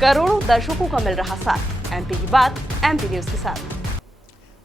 करोड़ों दर्शकों का मिल रहा साथ। एमपी की बात एमपी न्यूज के साथ।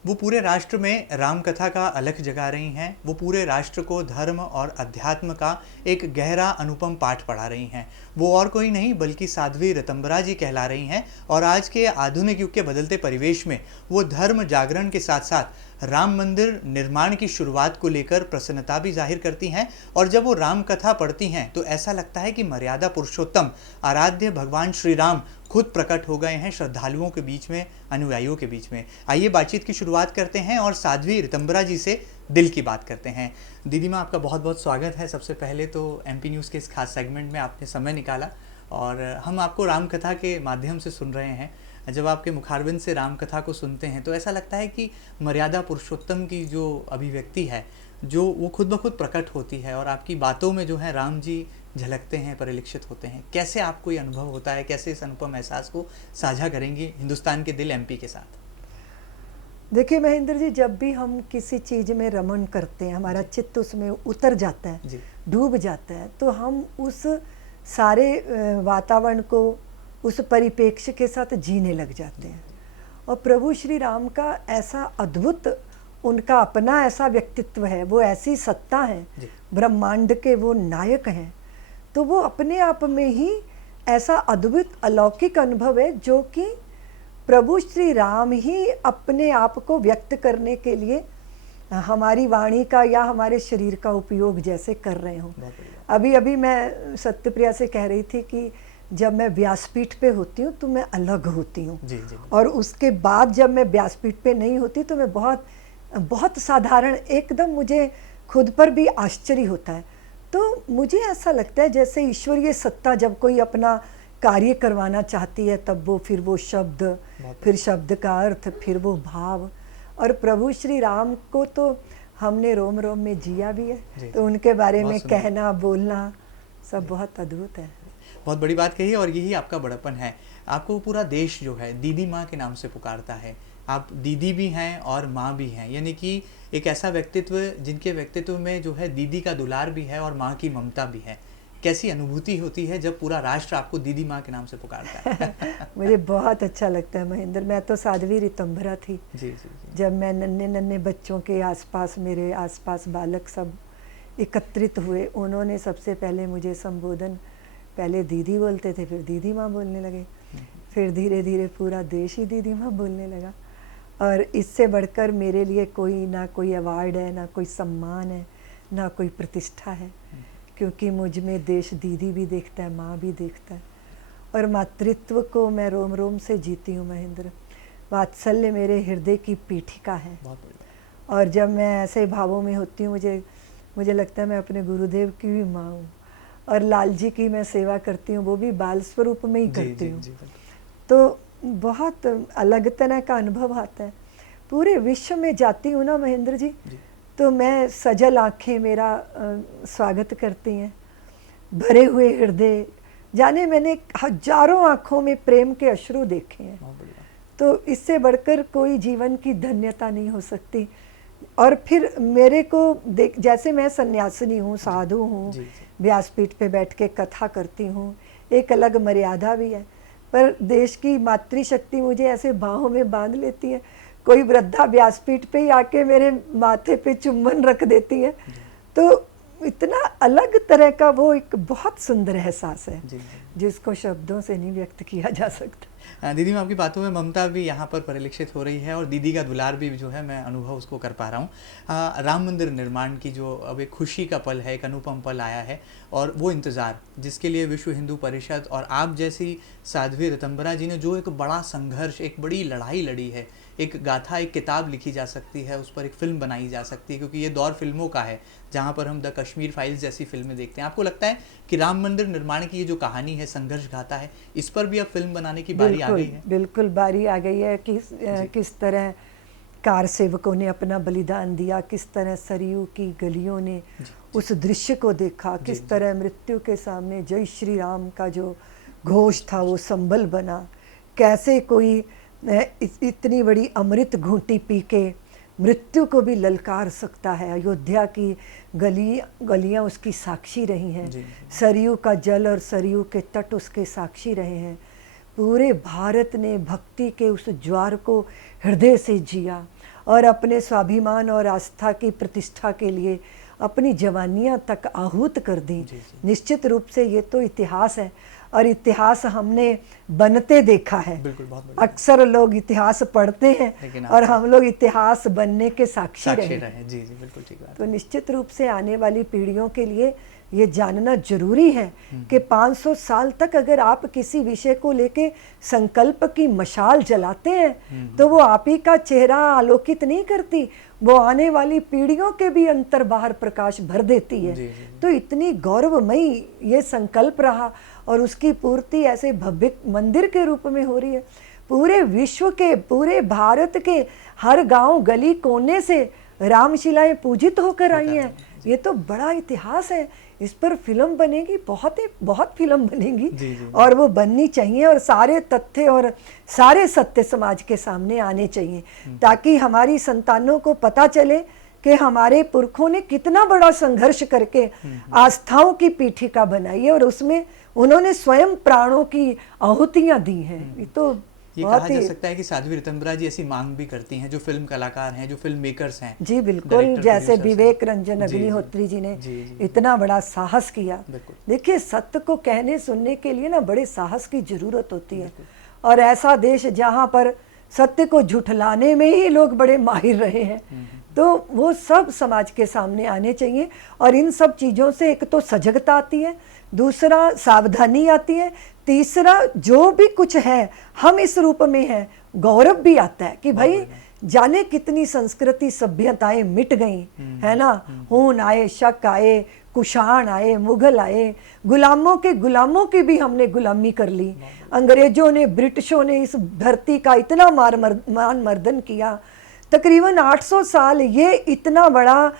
वो पूरे राष्ट्र में राम कथा का अलख जगा रही हैं। वो पूरे राष्ट्र को धर्म और अध्यात्म का एक गहरा अनुपम पाठ पढ़ा रही हैं। वो और कोई नहीं बल्कि साध्वी ऋतंभरा जी कहला रही हैं। और आज के आधुनिक युग के बदलते परिवेश में वो धर्म जागरण के साथ साथ राम मंदिर निर्माण की शुरुआत को लेकर प्रसन्नता भी जाहिर करती हैं। और जब वो राम कथा पढ़ती हैं तो ऐसा लगता है कि मर्यादा पुरुषोत्तम आराध्य भगवान श्री राम खुद प्रकट हो गए हैं श्रद्धालुओं के बीच में, अनुयायियों के बीच में। आइए बातचीत की शुरुआत करते हैं और साध्वी ऋतंभरा जी से दिल की बात करते हैं। दीदी माँ, आपका बहुत बहुत स्वागत है। सबसे पहले तो एमपी न्यूज़ के इस खास सेगमेंट में आपने समय निकाला और हम आपको राम कथा के माध्यम से सुन रहे हैं। जब आपके मुखारबिंद से राम कथा को सुनते हैं तो ऐसा लगता है कि मर्यादा पुरुषोत्तम की जो अभिव्यक्ति है जो वो खुद ब खुद प्रकट होती है और आपकी बातों में जो है राम जी झलकते हैं, परिलक्षित होते हैं। कैसे आपको ये अनुभव होता है, कैसे इस अनुपम एहसास को साझा करेंगे हिंदुस्तान के दिल एमपी के साथ? देखिए महेंद्र जी, जब भी हम किसी चीज़ में रमण करते हैं, हमारा चित्त उसमें उतर जाता है, डूब जाता है, तो हम उस सारे वातावरण को उस परिप्रेक्ष्य के साथ जीने लग जाते हैं। और प्रभु श्री राम का ऐसा अद्भुत, उनका अपना ऐसा व्यक्तित्व है, वो ऐसी सत्ता है, ब्रह्मांड के वो नायक हैं। तो वो अपने आप में ही ऐसा अद्भुत अलौकिक अनुभव है जो कि प्रभु श्री राम ही अपने आप को व्यक्त करने के लिए हमारी वाणी का या हमारे शरीर का उपयोग जैसे कर रहे हों। अभी अभी मैं सत्यप्रिया से कह रही थी कि जब मैं व्यासपीठ पे होती हूँ तो मैं अलग होती हूँ, और उसके बाद जब मैं व्यासपीठ पे नहीं होती तो मैं बहुत बहुत साधारण, एकदम मुझे खुद पर भी आश्चर्य होता है। तो मुझे ऐसा लगता है जैसे ईश्वरीय सत्ता जब कोई अपना कार्य करवाना चाहती है तब वो फिर वो शब्द, फिर शब्द का अर्थ, फिर वो भाव। और प्रभु श्री राम को तो हमने रोम रोम में जिया भी है, तो उनके बारे में कहना बोलना सब बहुत अद्भुत है। बहुत बड़ी बात कही और यही आपका बड़प्पन है। आपको पूरा देश जो है दीदी माँ के नाम से पुकारता है। आप दीदी भी हैं और माँ भी हैं, यानी कि एक ऐसा व्यक्तित्व जिनके व्यक्तित्व में जो है दीदी का दुलार भी है और माँ की ममता भी है। कैसी अनुभूति होती है जब पूरा राष्ट्र आपको दीदी माँ के नाम से पुकारता है? मुझे बहुत अच्छा लगता है महेंद्र। मैं तो साध्वी ऋतंभरा थी। जी। जब मैं नन्हे नन्हे बच्चों के आसपास, मेरे आसपास बालक सब एकत्रित हुए, उन्होंने सबसे पहले मुझे संबोधन, पहले दीदी बोलते थे, फिर दीदी माँ बोलने लगे, फिर धीरे धीरे पूरा देश ही दीदी माँ बोलने लगा। और इससे बढ़कर मेरे लिए कोई ना कोई अवार्ड है, ना कोई सम्मान है, ना कोई प्रतिष्ठा है, क्योंकि मुझ में देश दीदी भी देखता है, माँ भी देखता है। और मातृत्व को मैं रोम रोम से जीती हूँ महेंद्र। वात्सल्य मेरे हृदय की पीठिका है। और जब मैं ऐसे भावों में होती हूँ, मुझे लगता है मैं अपने गुरुदेव की भी माँ हूँ। और लाल जी की मैं सेवा करती हूँ, वो भी बाल स्वरूप में ही करती हूँ। तो बहुत अलग तरह का अनुभव आता है। पूरे विश्व में जाती हूँ ना महेंद्र जी, तो मैं सजल आँखें मेरा स्वागत करती हैं, भरे हुए हृदय। जाने मैंने हजारों आँखों में प्रेम के अश्रु देखे हैं। तो इससे बढ़कर कोई जीवन की धन्यता नहीं हो सकती। और फिर मेरे को देख, जैसे मैं सन्यासिनी हूँ, साधु हूँ, व्यासपीठ पे बैठ के कथा करती हूँ, एक अलग मर्यादा भी है, पर देश की मातृशक्ति मुझे ऐसे बाहों में बांध लेती है। कोई वृद्धा व्यासपीठ पे ही आके मेरे माथे पे चुम्बन रख देती है। तो इतना अलग तरह का वो एक बहुत सुंदर एहसास है जिसको शब्दों से नहीं व्यक्त किया जा सकता। दीदी मैं आपकी बातों में ममता भी यहाँ पर परिलक्षित हो रही है और दीदी का दुलार भी जो है मैं अनुभव उसको कर पा रहा हूँ। राम मंदिर निर्माण की जो अब एक खुशी का पल है, एक अनुपम पल आया है, और वो इंतज़ार जिसके लिए विश्व हिंदू परिषद और आप जैसी साध्वी ऋतंभरा जी ने जो एक बड़ा संघर्ष, एक बड़ी लड़ाई लड़ी है, एक गाथा, एक किताब लिखी जा सकती है, उस पर एक फिल्म बनाई जा सकती है, क्योंकि ये दौर फिल्मों का है जहाँ पर हम द कश्मीर फाइल्स जैसी फिल्में देखते हैं। आपको लगता है कि राम मंदिर निर्माण की ये जो कहानी है, संघर्ष गाथा है, इस पर भी अब फिल्म बनाने की बारी आ गई है? बिल्कुल बारी आ गई है। किस तरह कार सेवकों ने अपना बलिदान दिया, किस तरह सरयू की गलियों ने उस दृश्य को देखा, किस तरह मृत्यु के सामने जय श्री राम का जो घोष था वो संबल बना, कैसे कोई इतनी बड़ी अमृत घूंटी पी के मृत्यु को भी ललकार सकता है। अयोध्या की गलियां उसकी साक्षी रही हैं, सरयू का जल और सरयू के तट उसके साक्षी रहे हैं। पूरे भारत ने भक्ति के उस ज्वार को हृदय से जिया और अपने स्वाभिमान और आस्था की प्रतिष्ठा के लिए अपनी जवानियां तक आहूत कर दी। निश्चित रूप से ये तो इतिहास है और इतिहास हमने बनते देखा है। बिल्कुल, बहुत अक्सर लोग इतिहास पढ़ते हैं और हम लोग इतिहास बनने के साक्षी रहे। जी जी, बिल्कुल ठीक बात। तो निश्चित रूप से आने वाली पीढ़ियों के लिए ये जानना जरूरी है कि 500 साल तक अगर आप किसी विषय को लेके संकल्प की मशाल जलाते हैं तो वो आप ही का चेहरा आलोकित नहीं करती, वो आने वाली पीढ़ियों के भी अंतर बाहर प्रकाश भर देती है। जी, जी। तो इतनी गौरवमयी ये संकल्प रहा और उसकी पूर्ति ऐसे भव्य मंदिर के रूप में हो रही है। पूरे विश्व के, पूरे भारत के हर गांव गली कोने से रामशिलाएं पूजित होकर आई हैं। ये तो बड़ा इतिहास है। इस पर फिल्म बनेगी, बहुत फिल्म बनेगी। जी, जी। और वो बननी चाहिए और सारे तथ्य और सारे सत्य समाज के सामने आने चाहिए ताकि हमारी संतानों को पता चले कि हमारे पुरखों ने कितना बड़ा संघर्ष करके आस्थाओं की पीठिका बनाई है और उसमें उन्होंने स्वयं प्राणों की आहुतियां दी हैं। ये तो ये कहा जा सकता है कि साध्वी रितंबरा जी ऐसी मांग भी करती हैं, जो फिल्म कलाकार हैं, जो फिल्म मेकर्स हैं। जी बिल्कुल, जैसे विवेक रंजन अग्निहोत्री जी ने इतना बड़ा साहस किया। देखिए, सत्य को कहने सुनने के लिए ना बड़े साहस की जरूरत होती है और ऐसा देश जहाँ पर सत्य को झुठलाने में ही लोग बड़े माहिर रहे हैं, तो वो सब समाज के सामने आने चाहिए। और इन सब चीज़ों से एक तो सजगता आती है, दूसरा सावधानी आती है, तीसरा जो भी कुछ है हम इस रूप में हैं, गौरव भी आता है कि भाई जाने कितनी संस्कृति सभ्यताएं मिट गई, है ना। हून आए, शक आए, कुषाण आए, मुगल आए, गुलामों की भी हमने गुलामी कर ली। अंग्रेजों ने, ब्रिटिशों ने इस धरती का इतना मान मर्दन किया। तकरीबन 800 साल ये इतना बड़ा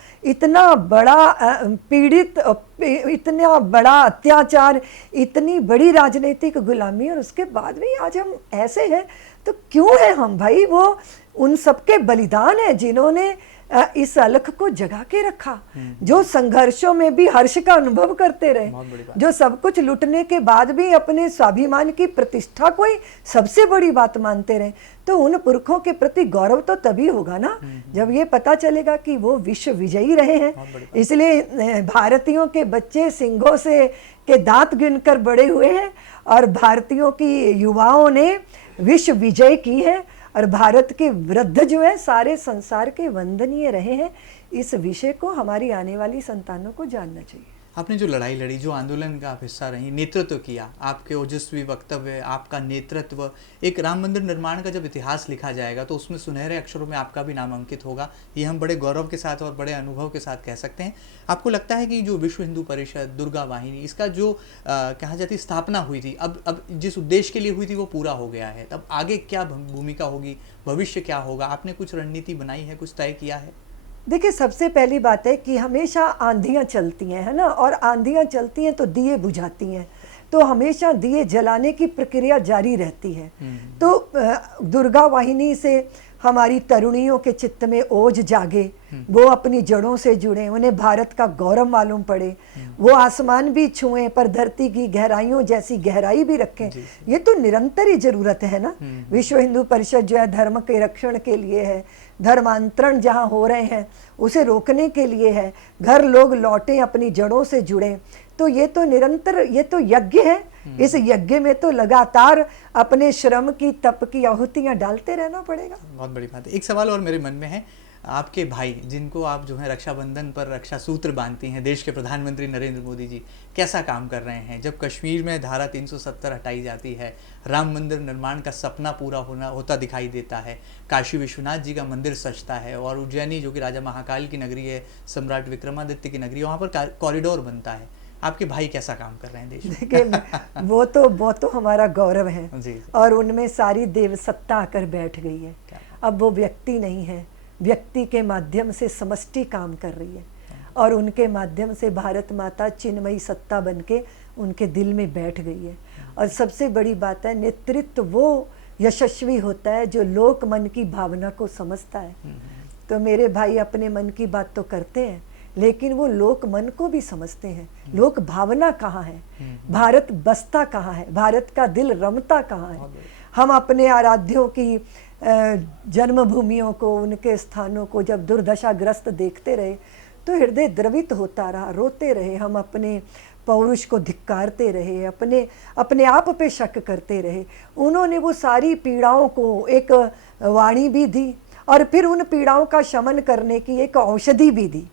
पीड़ित, इतना बड़ा अत्याचार, इतनी बड़ी राजनीतिक गुलामी, और उसके बाद भी आज हम ऐसे हैं। तो क्यों है हम भाई? वो उन सबके बलिदान है जिन्होंने इस अलख को जगा के रखा, जो संघर्षों में भी हर्ष का अनुभव करते रहे, जो सब कुछ लुटने के बाद भी अपने स्वाभिमान की प्रतिष्ठा को ही सबसे बड़ी बात मानते रहे। तो उन पुरखों के प्रति गौरव तो तभी होगा ना जब ये पता चलेगा कि वो विश्व विजयी रहे हैं। इसलिए भारतीयों के बच्चे सिंहों से के दांत गिनकर बड़े हुए हैं और भारतीयों की युवाओं ने विश्व विजय की है और भारत के वृद्ध जो है सारे संसार के वंदनीय रहे हैं। इस विषय को हमारी आने वाली संतानों को जानना चाहिए। आपने जो लड़ाई लड़ी, जो आंदोलन का आप हिस्सा रही, नेतृत्व किया, आपके ओजस्वी वक्तव्य, आपका नेतृत्व, एक राम मंदिर निर्माण का जब इतिहास लिखा जाएगा तो उसमें सुनहरे अक्षरों में आपका भी नाम अंकित होगा। ये हम बड़े गौरव के साथ और बड़े अनुभव के साथ कह सकते हैं। आपको लगता है कि जो विश्व हिंदू परिषद, दुर्गा वाहिनी, इसका जो कहा जाती स्थापना हुई थी, अब जिस उद्देश्य के लिए हुई थी वो पूरा हो गया है, तब आगे क्या भूमिका होगी, भविष्य क्या होगा? आपने कुछ रणनीति बनाई है, कुछ तय किया है? देखिए, सबसे पहली बात है कि हमेशा आंधियाँ चलती हैं, है ना, और आंधियाँ चलती हैं तो दिए बुझाती हैं, तो हमेशा दिए जलाने की प्रक्रिया जारी रहती है। तो दुर्गा वाहिनी से हमारी तरुणियों के चित्त में ओज जागे, वो अपनी जड़ों से जुड़े, उन्हें भारत का गौरव मालूम पड़े, वो आसमान भी छुएं पर धरती की गहराइयों जैसी गहराई भी रखें। ये तो निरंतर ही जरूरत है ना। विश्व हिंदू परिषद जो है धर्म के रक्षण के लिए है, धर्मांतरण जहाँ हो रहे हैं उसे रोकने के लिए है, घर लोग लौटे अपनी जड़ों से जुड़े। तो ये तो निरंतर, ये तो यज्ञ है। इस यज्ञ में तो लगातार अपने श्रम की, तप की आहुतियां डालते रहना पड़ेगा। बहुत बड़ी बात है। एक सवाल और मेरे मन में है, आपके भाई जिनको आप जो है रक्षाबंधन पर रक्षा सूत्र बांधती हैं, देश के प्रधानमंत्री नरेंद्र मोदी जी कैसा काम कर रहे हैं? जब कश्मीर में धारा 370 हटाई जाती है, राम मंदिर निर्माण का सपना पूरा होता दिखाई देता है, काशी विश्वनाथ जी का मंदिर सजता है और उज्जैनी जो कि राजा महाकाल की नगरी है, सम्राट विक्रमादित्य की नगरी है, वहाँ पर कॉरिडोर बनता है। आपके भाई कैसा काम कर रहे हैं देश में? देखिए, वो तो हमारा गौरव है जी। और उनमें सारी देव सत्ता आकर बैठ गई है। अब वो व्यक्ति नहीं है, व्यक्ति के माध्यम से समष्टि काम कर रही है और उनके माध्यम से भारत माता चिन्मयी सत्ता बनके उनके दिल में बैठ गई है। और सबसे बड़ी बात है, नेतृत्व वो यशस्वी होता है जो लोक मन की भावना को समझता है। तो मेरे भाई अपने मन की बात तो करते हैं, लेकिन वो लोक मन को भी समझते हैं, लोक भावना कहाँ है, भारत बसता कहाँ है, भारत का दिल रमता कहाँ है। हम अपने आराध्यों की जन्मभूमियों को, उनके स्थानों को जब दुर्दशाग्रस्त देखते रहे तो हृदय द्रवित होता रहा, रोते रहे, हम अपने पौरुष को धिक्कारते रहे, अपने आप पे शक करते रहे। उन्होंने वो सारी पीड़ाओं को एक वाणी भी दी और फिर उन पीड़ाओं का शमन करने की एक औषधि भी दी।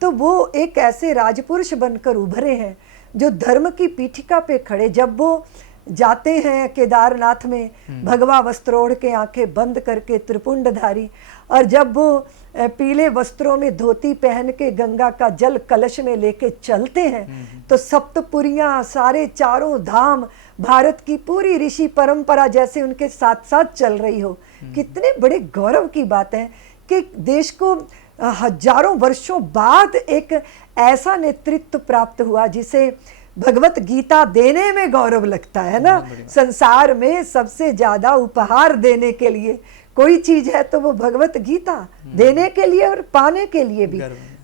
तो वो एक ऐसे राजपुरुष बनकर उभरे हैं जो धर्म की पीठिका पे खड़े, जब वो जाते हैं केदारनाथ में भगवा वस्त्र ओढ़ के, आंखें बंद करके, त्रिपुंडधारी, और जब वो पीले वस्त्रों में धोती पहन के गंगा का जल कलश में लेके चलते हैं तो सप्तपुरियां, सारे चारों धाम, भारत की पूरी ऋषि परंपरा जैसे उनके साथ साथ चल रही हो। कितने बड़े गौरव की बात है कि देश को हजारों वर्षों बाद एक ऐसा नेतृत्व प्राप्त हुआ जिसे भगवत गीता देने में गौरव लगता है ना। संसार में सबसे ज्यादा उपहार देने के लिए कोई चीज है तो वो भगवत गीता, देने के लिए और पाने के लिए भी।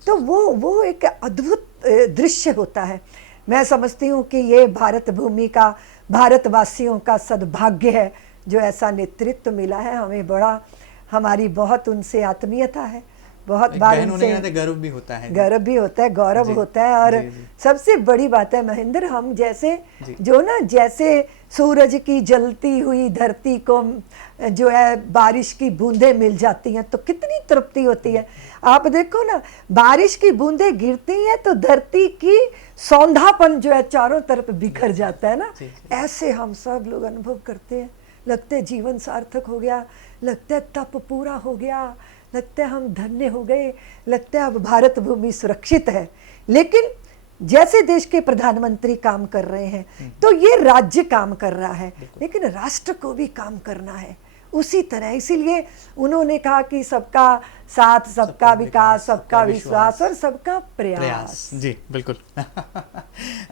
तो वो एक अद्भुत दृश्य होता है। मैं समझती हूँ कि ये भारत भूमि का, भारतवासियों का सद्भाग्य है जो ऐसा नेतृत्व मिला है। हमें बड़ा, हमारी बहुत उनसे आत्मीयता है, बहुत बार उनसे गर्व भी होता है, गौरव होता है। और सबसे बड़ी बात है महेंद्र, हम जैसे जो ना, जैसे सूरज की जलती हुई धरती को जो है बारिश की बूंदें मिल जाती हैं तो कितनी तृप्ति होती है। आप देखो ना, बारिश की बूंदें गिरती हैं तो धरती की सौंधापन जो है चारों तरफ बिखर जाता है ना। ऐसे हम सब लोग अनुभव करते हैं, लगता है जीवन सार्थक हो गया, लगता है तप पूरा हो गया, लगता है हम धन्य हो गए, लगता है अब भारत भूमि सुरक्षित है। लेकिन जैसे देश के प्रधानमंत्री काम कर रहे हैं तो ये राज्य काम कर रहा है, लेकिन राष्ट्र को भी काम करना है उसी तरह। इसीलिए उन्होंने कहा कि सबका साथ, सबका विकास, सबका विश्वास और सबका प्रयास। जी बिल्कुल।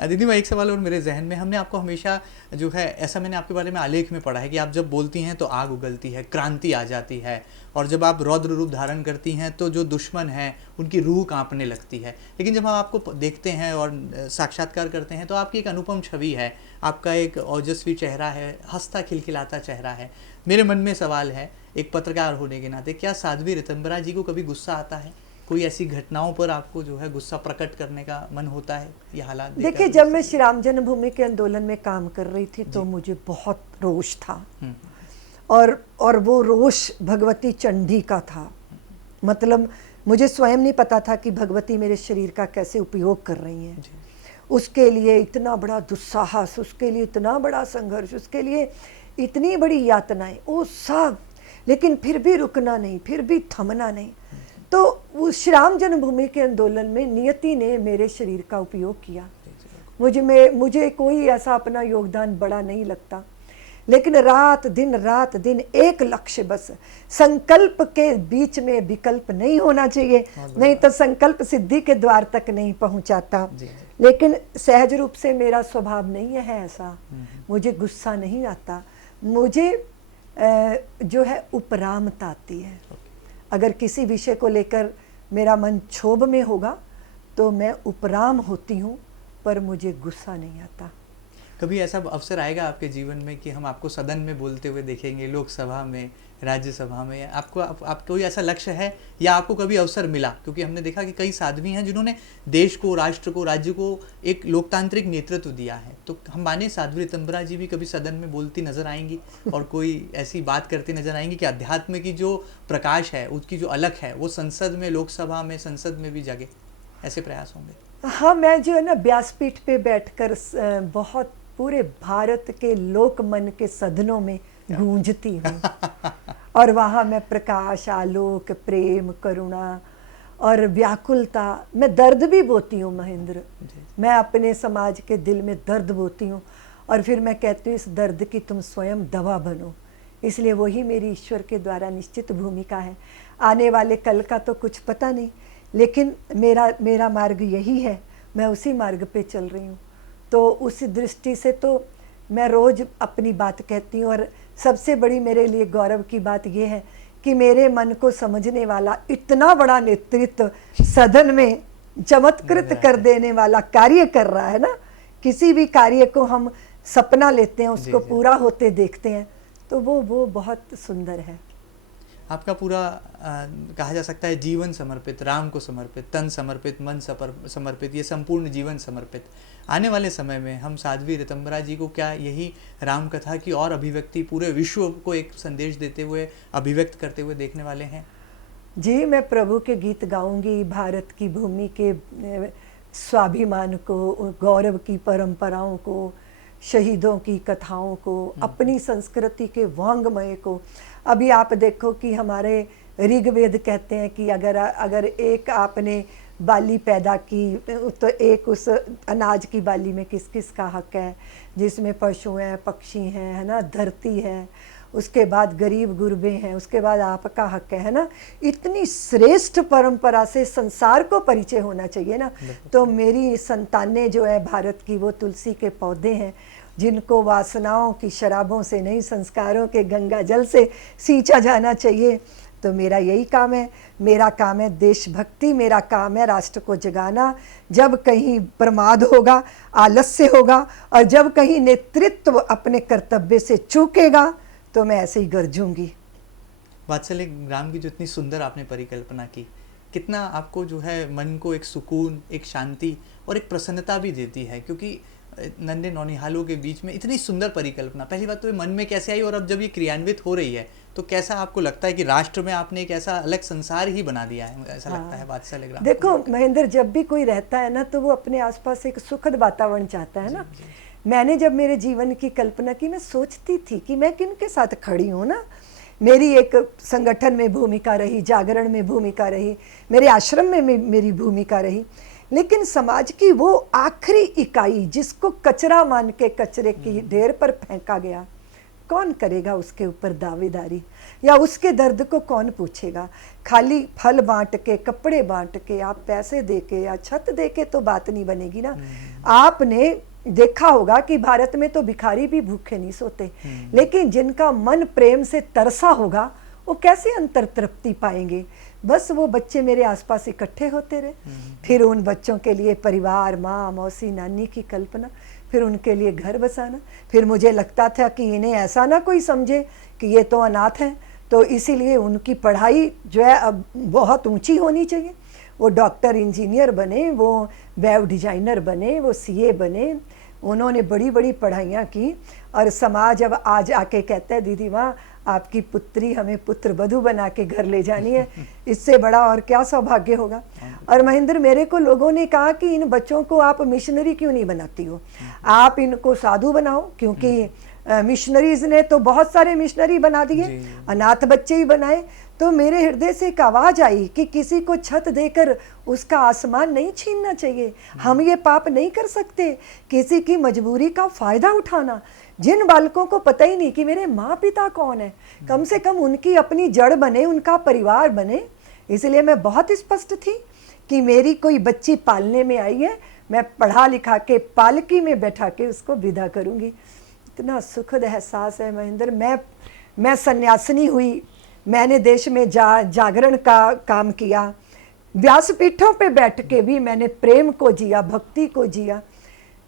दीदी मैं एक सवाल और मेरे जहन में, हमने आपको हमेशा जो है, ऐसा मैंने आपके बारे में आलेख में पढ़ा है कि आप जब बोलती हैं तो आग उगलती है, क्रांति आ जाती है, और जब आप रौद्र रूप धारण करती हैं तो जो दुश्मन हैं उनकी रूह कांपने लगती है। लेकिन जब हम आपको देखते हैं और साक्षात्कार करते हैं तो आपकी एक अनुपम छवि है, आपका एक ओजस्वी चेहरा है, हंसता खिलखिलाता चेहरा है। मेरे मन में सवाल है, एक पत्रकार होने के नाते, क्या साध्वी ऋतंभरा जी को कभी गुस्सा आता है? कोई ऐसी घटनाओं पर आपको जो है गुस्सा प्रकट करने का मन होता है? ये हालात देखिए, जब मैं श्री राम जन्मभूमि के आंदोलन में काम कर रही थी तो मुझे बहुत रोष था, और वो रोष भगवती चंडी का था। मतलब मुझे स्वयं नहीं पता था कि भगवती मेरे शरीर का कैसे उपयोग कर रही हैं। उसके लिए इतना बड़ा दुस्साहस, उसके लिए इतना बड़ा संघर्ष, उसके लिए इतनी बड़ी यातनाएं, वो सब, लेकिन फिर भी रुकना नहीं, फिर भी थमना नहीं। तो उस श्री राम जन्मभूमि के आंदोलन में नियति ने मेरे शरीर का उपयोग किया। मुझे कोई ऐसा अपना योगदान बड़ा नहीं लगता, लेकिन रात दिन एक लक्ष्य, बस संकल्प के बीच में विकल्प नहीं होना चाहिए, नहीं तो संकल्प सिद्धि के द्वार तक नहीं पहुंचाता। लेकिन सहज रूप से मेरा स्वभाव नहीं है ऐसा, मुझे गुस्सा नहीं आता, मुझे जो है उपरामता आती है। अगर किसी विषय को लेकर मेरा मन क्षोभ में होगा तो मैं उपराम होती हूँ, पर मुझे गुस्सा नहीं आता। कभी ऐसा अवसर आएगा आपके जीवन में कि हम आपको सदन में बोलते हुए देखेंगे, लोकसभा में, राज्यसभा में? आपको कोई ऐसा लक्ष्य है या आपको कभी अवसर मिला? क्योंकि हमने देखा कि कई साध्वी हैं जिन्होंने देश को, राष्ट्र को, राज्य को एक लोकतांत्रिक नेतृत्व दिया है। तो हम माने साध्वी ऋतंभरा जी भी कभी सदन में बोलती नजर आएंगी और कोई ऐसी बात करती नजर आएंगी कि अध्यात्म की जो प्रकाश है, उसकी जो अलख है, वो संसद में, लोकसभा में, संसद में भी जगे? ऐसे प्रयास होंगे? हाँ, मैं जो है ना व्यासपीठ पे बैठकर बहुत पूरे भारत के लोक मन के सदनों में गूंजती हूँ और वहाँ मैं प्रकाश, आलोक, प्रेम, करुणा और व्याकुलता, मैं दर्द भी बोती हूँ महेंद्र। मैं अपने समाज के दिल में दर्द बोती हूँ और फिर मैं कहती हूँ इस दर्द की तुम स्वयं दवा बनो। इसलिए वही मेरी ईश्वर के द्वारा निश्चित भूमिका है। आने वाले कल का तो कुछ पता नहीं, लेकिन मेरा मार्ग यही है, मैं उसी मार्ग पे चल रही हूँ। तो उस दृष्टि से तो मैं रोज़ अपनी बात कहती हूँ। और सबसे बड़ी मेरे लिए गौरव की बात यह है कि मेरे मन को समझने वाला इतना बड़ा नेतृत्व सदन में चमत्कृत कर देने वाला कार्य कर रहा है ना। किसी भी कार्य को हम सपना लेते हैं, उसको पूरा होते देखते हैं, तो वो बहुत सुंदर है। आपका पूरा कहा जा सकता है जीवन समर्पित, राम को समर्पित, तन समर्पित, मन समर्पित, ये संपूर्ण जीवन समर्पित। आने वाले समय में हम साध्वी ऋतंभरा जी को क्या यही राम कथा की और अभिव्यक्ति पूरे विश्व को एक संदेश देते हुए, अभिव्यक्त करते हुए देखने वाले हैं? जी, मैं प्रभु के गीत गाऊंगी, भारत की भूमि के स्वाभिमान को, गौरव की परंपराओं को, शहीदों की कथाओं को, अपनी संस्कृति के वांग्मय को। अभी आप देखो कि हमारे ऋग्वेद कहते हैं कि अगर एक आपने बाली पैदा की तो एक उस अनाज की बाली में किस किस का हक है, जिसमें पशु हैं, पक्षी हैं, है ना, धरती है, उसके बाद गरीब गुरबे हैं, उसके बाद आपका हक है ना। इतनी श्रेष्ठ परंपरा से संसार को परिचय होना चाहिए ना। तो मेरी संतानें जो है भारत की, वो तुलसी के पौधे हैं, जिनको वासनाओं की शराबों से नहीं, संस्कारों के गंगा जल से सींचा जाना चाहिए। तो मेरा यही काम है। मेरा काम है देशभक्ति, मेरा काम है राष्ट्र को जगाना। जब कहीं प्रमाद होगा, आलस्य होगा, और जब कहीं नेतृत्व अपने कर्तव्य से चूकेगा, तो मैं ऐसे ही गरजूंगी। वात्सल्य ग्राम की जो इतनी सुंदर आपने परिकल्पना की, कितना आपको जो है मन को एक सुकून, एक शांति और एक प्रसन्नता भी देती है, क्योंकि नन्हे नौनिहालों के बीच में इतनी सुंदर परिकल्पना, पहली बात तो ये मन में कैसे आई, और अब जब ये क्रियान्वित हो रही है तो कैसा आपको लगता है कि राष्ट्र में आपने एक ऐसा अलग संसार ही बना दिया है, ऐसा लगता है वात्सल्य ग्राम? देखो महेंद्र, जब भी कोई रहता है ना, तो वो अपने आसपास एक सुखद वातावरण चाहता है ना। मैंने जब मेरे जीवन की कल्पना की, मैं सोचती थी कि मैं किन के साथ खड़ी हूँ ना। मेरी एक संगठन में भूमिका रही, जागरण में भूमिका रही, मेरे आश्रम में मेरी भूमिका रही, लेकिन समाज की वो आखिरी इकाई जिसको कचरा मान के कचरे की ढेर पर फेंका गया, कौन करेगा उसके ऊपर दावेदारी, या उसके दर्द को कौन पूछेगा? खाली फल बांट के, कपड़े बांट के, आप पैसे दे के या छत दे के तो बात नहीं बनेगी ना। आपने देखा होगा कि भारत में तो भिखारी भी भूखे नहीं सोते, लेकिन जिनका मन प्रेम से तरसा होगा, वो कैसे अंतर तृप्ति पाएंगे? बस वो बच्चे मेरे आसपास इकट्ठे होते रहे, फिर उन बच्चों के लिए परिवार, माँ, मौसी, नानी की कल्पना, फिर उनके लिए घर बसाना। फिर मुझे लगता था कि इन्हें ऐसा ना कोई समझे कि ये तो अनाथ हैं, तो इसीलिए उनकी पढ़ाई जो है अब बहुत ऊंची होनी चाहिए। वो डॉक्टर, इंजीनियर बने, वो वेब डिजाइनर बने, वो सीए बने, उन्होंने बड़ी बड़ी पढ़ाइयाँ की। और समाज अब आज आके कहता है, दीदी माँ आपकी पुत्री हमें पुत्र वधू बना के घर ले जानी है, इससे बड़ा और क्या सौभाग्य होगा। और महेंद्र, मेरे को लोगों ने कहा कि इन बच्चों को आप मिशनरी क्यों नहीं बनाती हो, आप इनको साधु बनाओ, क्योंकि मिशनरीज ने तो बहुत सारे मिशनरी बना दिए, अनाथ बच्चे ही बनाए। तो मेरे हृदय से एक आवाज आई कि किसी को छत देकर उसका आसमान नहीं छीनना चाहिए। हम ये पाप नहीं कर सकते, किसी की मजबूरी का फायदा उठाना। जिन बालकों को पता ही नहीं कि मेरे माँ पिता कौन है, कम से कम उनकी अपनी जड़ बने, उनका परिवार बने। इसलिए मैं बहुत स्पष्ट थी कि मेरी कोई बच्ची पालने में आई है, मैं पढ़ा लिखा के पालकी में बैठा के उसको विदा करूंगी। इतना सुखद एहसास है महेंद्र। मैं सन्यासिनी हुई, मैंने देश में जागरण का काम किया, व्यासपीठों पे बैठ के भी मैंने प्रेम को जिया, भक्ति को जिया।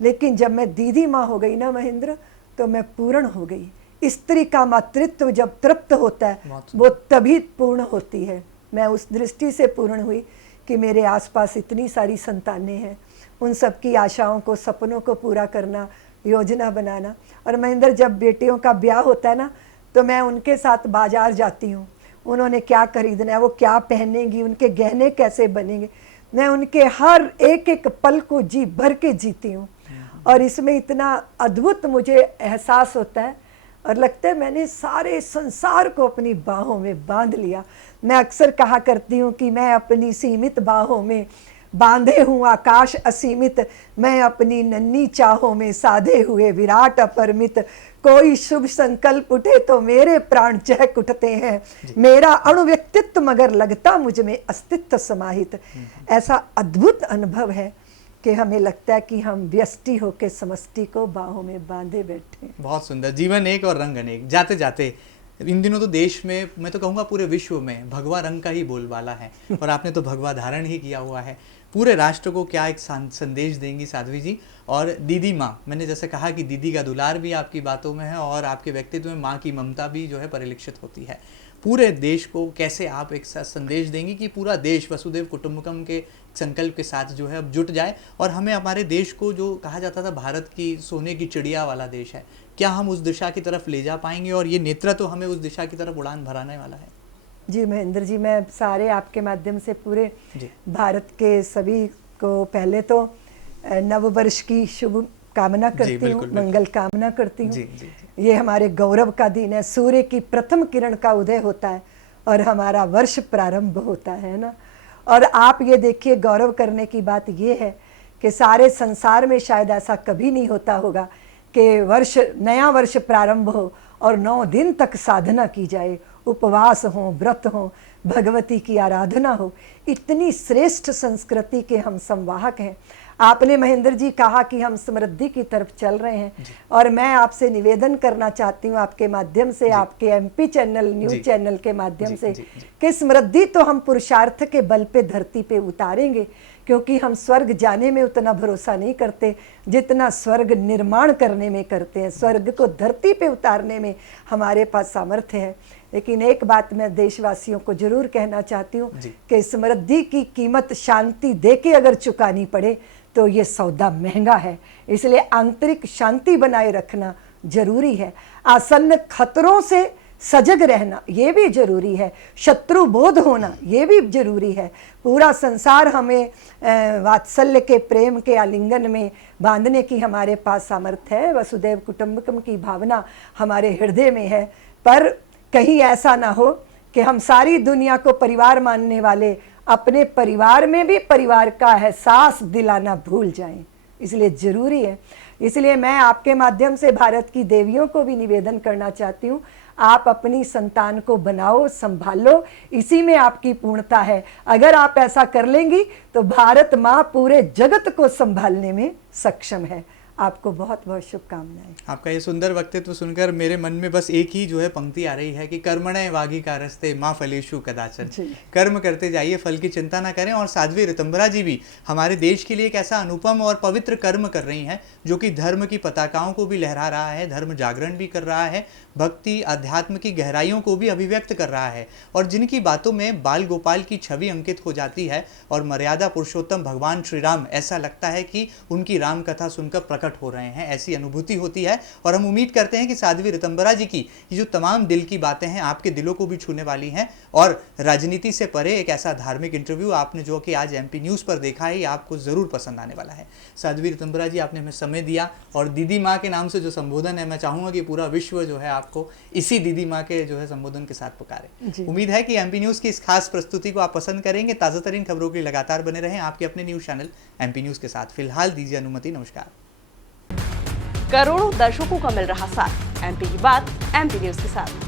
लेकिन जब मैं दीदी माँ हो गई ना महेंद्र, तो मैं पूर्ण हो गई। स्त्री का मातृत्व जब तृप्त होता है, वो तभी पूर्ण होती है। मैं उस दृष्टि से पूर्ण हुई कि मेरे आसपास इतनी सारी संतानें हैं, उन सब की आशाओं को, सपनों को पूरा करना, योजना बनाना। और महेंद्र, जब बेटियों का ब्याह होता है ना, तो मैं उनके साथ बाजार जाती हूँ। उन्होंने क्या खरीदना है, वो क्या पहनेंगी, उनके गहने कैसे बनेंगे, मैं उनके हर एक एक पल को जी भर के जीती हूँ। और इसमें इतना अद्भुत मुझे एहसास होता है और लगता है मैंने सारे संसार को अपनी बाहों में बांध लिया। मैं अक्सर कहा करती हूँ कि मैं अपनी सीमित बाहों में बांधे हूँ आकाश असीमित, मैं अपनी नन्ही चाहों में साधे हुए विराट अपरिमित। कोई शुभ संकल्प उठे तो मेरे प्राण चहक उठते हैं, मेरा अणुव्यक्तित्व मगर लगता मुझ में अस्तित्व समाहित। ऐसा अद्भुत अनुभव है कि हमें लगता है कि हम व्यष्टि होकर समष्टि को बाहों में बांधे बैठे। बहुत सुंदर। जीवन एक और रंग अनेक। जाते जाते इन दिनों तो देश में, मैं तो कहूँगा पूरे विश्व में भगवा रंग का ही बोलबाला है, और आपने तो भगवा धारण ही किया हुआ है। पूरे राष्ट्र को क्या एक संदेश देंगी साध्वी जी? और दीदी माँ, मैंने जैसे कहा कि दीदी का दुलार भी आपकी बातों में है और आपके व्यक्तित्व में माँ की ममता भी जो है परिलक्षित होती है। पूरे देश को कैसे आप एक साथ संदेश देंगी कि पूरा देश वसुधैव कुटुंबकम के संकल्प के साथ जो है अब जुट जाए और हमें हमारे देश को, जो कहा जाता था भारत की सोने की चिड़िया वाला देश है, क्या हम उस दिशा की तरफ ले जा पाएंगे? और ये नेतृत्व तो हमें उस दिशा की तरफ उड़ान भराने वाला है। जी महेंद्र जी, मैं सारे आपके माध्यम से पूरे भारत के सभी को पहले तो नववर्ष की शुभ कामना करती हूँ, मंगल कामना करती हूँ। ये हमारे गौरव का दिन है, सूर्य की प्रथम किरण का उदय होता है और हमारा वर्ष प्रारंभ होता है ना। और आप ये देखिए, गौरव करने की बात ये है कि सारे संसार में शायद ऐसा कभी नहीं होता होगा कि नया वर्ष प्रारंभ हो और 9 दिन तक साधना की जाए, उपवास हो, व्रत हो, भगवती की आराधना हो। इतनी श्रेष्ठ संस्कृति के हम संवाहक हैं। आपने महेंद्र जी कहा कि हम समृद्धि की तरफ चल रहे हैं और मैं आपसे निवेदन करना चाहती हूँ आपके माध्यम से, आपके एमपी चैनल, न्यूज चैनल के माध्यम से, कि समृद्धि तो हम पुरुषार्थ के बल पे धरती पे उतारेंगे, क्योंकि हम स्वर्ग जाने में उतना भरोसा नहीं करते जितना स्वर्ग निर्माण करने में करते हैं। स्वर्ग को धरती पे उतारने में हमारे पास सामर्थ्य है। लेकिन एक बात मैं देशवासियों को जरूर कहना चाहती हूँ कि समृद्धि की कीमत शांति दे के अगर चुकानी पड़े तो ये सौदा महंगा है। इसलिए आंतरिक शांति बनाए रखना जरूरी है। आसन्न खतरों से सजग रहना ये भी जरूरी है। शत्रु बोध होना ये भी जरूरी है। पूरा संसार हमें वात्सल्य के, प्रेम के आलिंगन में बांधने की हमारे पास सामर्थ्य है। वसुधैव कुटुंबकम की भावना हमारे हृदय में है। पर कहीं ऐसा ना हो कि हम सारी दुनिया को परिवार मानने वाले अपने परिवार में भी परिवार का एहसास दिलाना भूल जाएं। इसलिए जरूरी है। इसलिए मैं आपके माध्यम से भारत की देवियों को भी निवेदन करना चाहती हूँ, आप अपनी संतान को बनाओ, संभालो, इसी में आपकी पूर्णता है। अगर आप ऐसा कर लेंगी तो भारत माँ पूरे जगत को संभालने में सक्षम है। आपको बहुत बहुत शुभकामनाएं। आपका ये सुंदर वक्तव्य सुनकर मेरे मन में बस एक ही जो है पंक्ति आ रही है कि कर्मणे वागी का रस्ते माँ फलेशु कदाचन। कर्म करते जाइए, फल की चिंता ना करें। और साध्वी ऋतंभरा जी भी हमारे देश के लिए एक ऐसा अनुपम और पवित्र कर्म कर रही हैं जो कि धर्म की पताकाओं को भी लहरा रहा है, धर्म जागरण भी कर रहा है, भक्ति अध्यात्म की गहराइयों को भी अभिव्यक्त कर रहा है, और जिनकी बातों में बाल गोपाल की छवि अंकित हो जाती है और मर्यादा पुरुषोत्तम भगवान श्री राम ऐसा लगता है कि उनकी राम कथा सुनकर प्रकट हो रहे हैं, ऐसी अनुभूति होती है। और हम उम्मीद करते हैं कि साध्वी ऋतंभरा जी की ये जो तमाम दिल की बातें हैं आपके दिलों को भी छूने वाली हैं। और राजनीति से परे एक ऐसा धार्मिक इंटरव्यू आपने जो कि आज एमपी न्यूज़ पर देखा है, ये आपको ज़रूर पसंद आने वाला है। साध्वी ऋतंभरा जी, आपने हमें समय दिया और दीदी माँ के नाम से जो संबोधन है, मैं चाहूँगा कि पूरा विश्व जो है आपको इसी दीदी माँ के जो है संबोधन के साथ पुकारे। उम्मीद है कि एमपी न्यूज़ की इस खास प्रस्तुति को आप पसंद करेंगे। ताज़ा तरीन खबरों के लिए लगातार बने रहें आपके अपने न्यूज़ चैनल एमपी न्यूज़ के साथ। फिलहाल दीजिए अनुमति, नमस्कार। करोड़ों दर्शकों का मिल रहा साथ, एमपी की बात एमपी न्यूज के साथ।